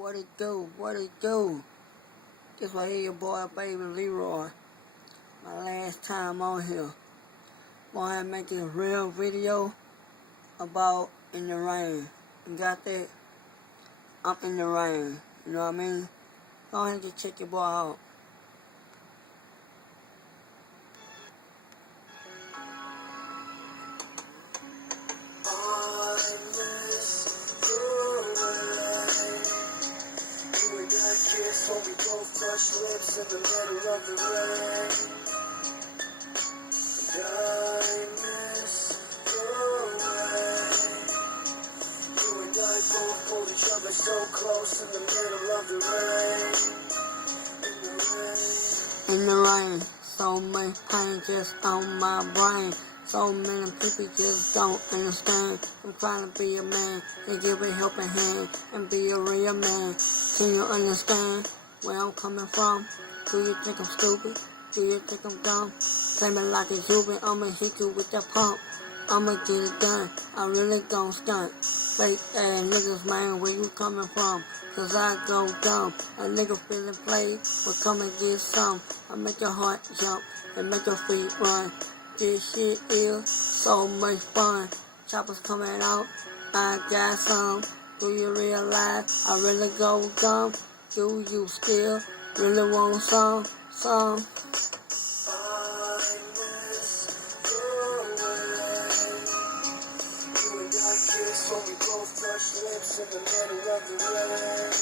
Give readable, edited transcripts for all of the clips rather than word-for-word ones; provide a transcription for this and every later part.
What it do? What it do? This right here, your boy, baby Leroy. My last time on here. Boy, I make this real video about in the rain. You got that? I'm in the rain. You know what I mean? Go ahead and just check your boy out. So we both touch lips in the middle of the rain. And I miss your way. You and I both hold each other so close in the middle of the rain. In the rain, so much pain just on my brain. So many people just don't understand. I'm trying to be a man and give a helping hand and be a real man. Can you understand where I'm coming from? Do you think I'm stupid? Do you think I'm dumb? Play me like a Cuban, I'ma hit you with that pump. I'ma get it done, I really don't stunt. Fake ass niggas, man, where you coming from? Cause I go dumb. A nigga feeling played, but come and get some. I make your heart jump and make your feet run. This shit is so much fun. Choppers coming out, I got some. Do you realize I really go dumb? Do you still really want some? I miss your way. You and I kiss, so we both touch lips in the middle of the rain.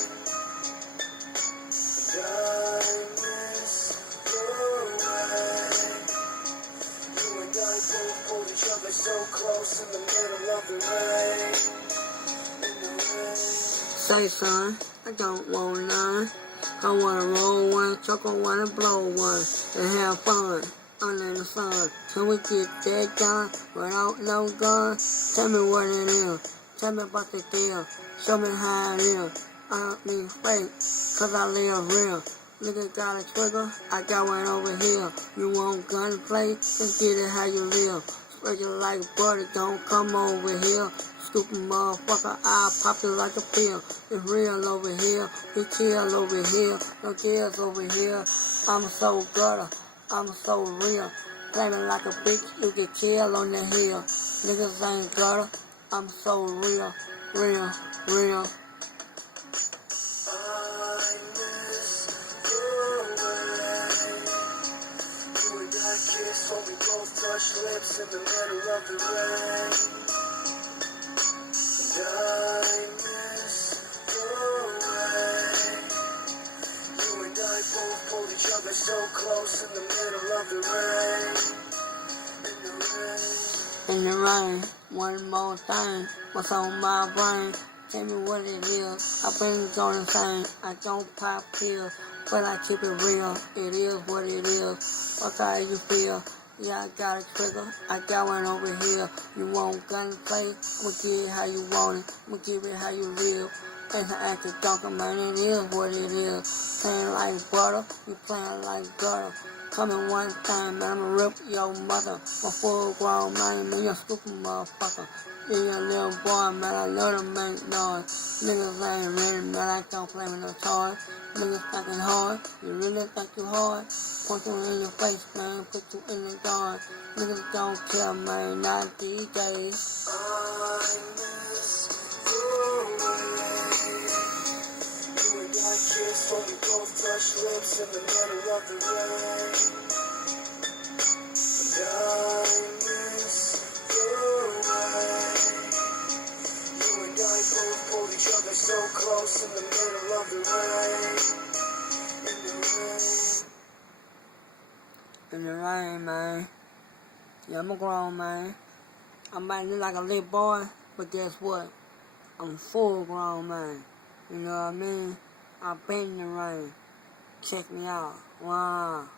And I miss your way. You and I both hold each other so close in the middle of the rain. In the rain. Say son, I don't want none. I wanna roll one, chuck on one and blow one, and have fun under the sun. Can we get that done without no gun? Tell me what it is. Tell me about the deal. Show me how it is. I don't need fake, cause I live real. Nigga got a trigger, I got one over here. You want gunplay? Let's get it how you live. Spread you like butter, don't come over here. Stupid motherfucker, I'll pop you like a pill. It's real over here, we kill over here, no kills over here. I'm so gutter, I'm so real. Play me like a bitch, you get killed on the hill. Niggas ain't gutter, I'm so real, real, real. I miss your way. You and I kiss, so we both touch lips in the middle of the rain. And I miss your way. You and I both hold each other so close in the middle of the rain. In the rain. In the rain, one more thing, what's on my brain? Tell me what it is, I bring it on the same. I don't pop pills, but I keep it real. It is what it is, fuck how you feel. Yeah, I got a trigger, I got one over here. You want gunplay? I'ma give it how you want it, I'ma give it how you live. Ain't an actor dunker, man, it is what it is. Playing like butter, you playing like gutter. Coming one time, man, I'ma rip your mother. My full grown man, man, you a stupid motherfucker. Yeah, your little boy, man, I love to make noise. Niggas ain't ready, man, I don't play with no toys. Niggas thinking hard, you really think you hard? Punch you in your face, man, put you in the guard. Niggas don't care, man, not these days. I miss your way. You and I kiss, so we both touch lips in the middle of the rain. And I miss your way. You and I both hold each other so close in the middle of the rain. In the rain. In the rain, man. Yeah, I'm a grown man. I might look like a little boy, but guess what? I'm full grown man. You know what I mean? I've been in the rain. Check me out. Wow.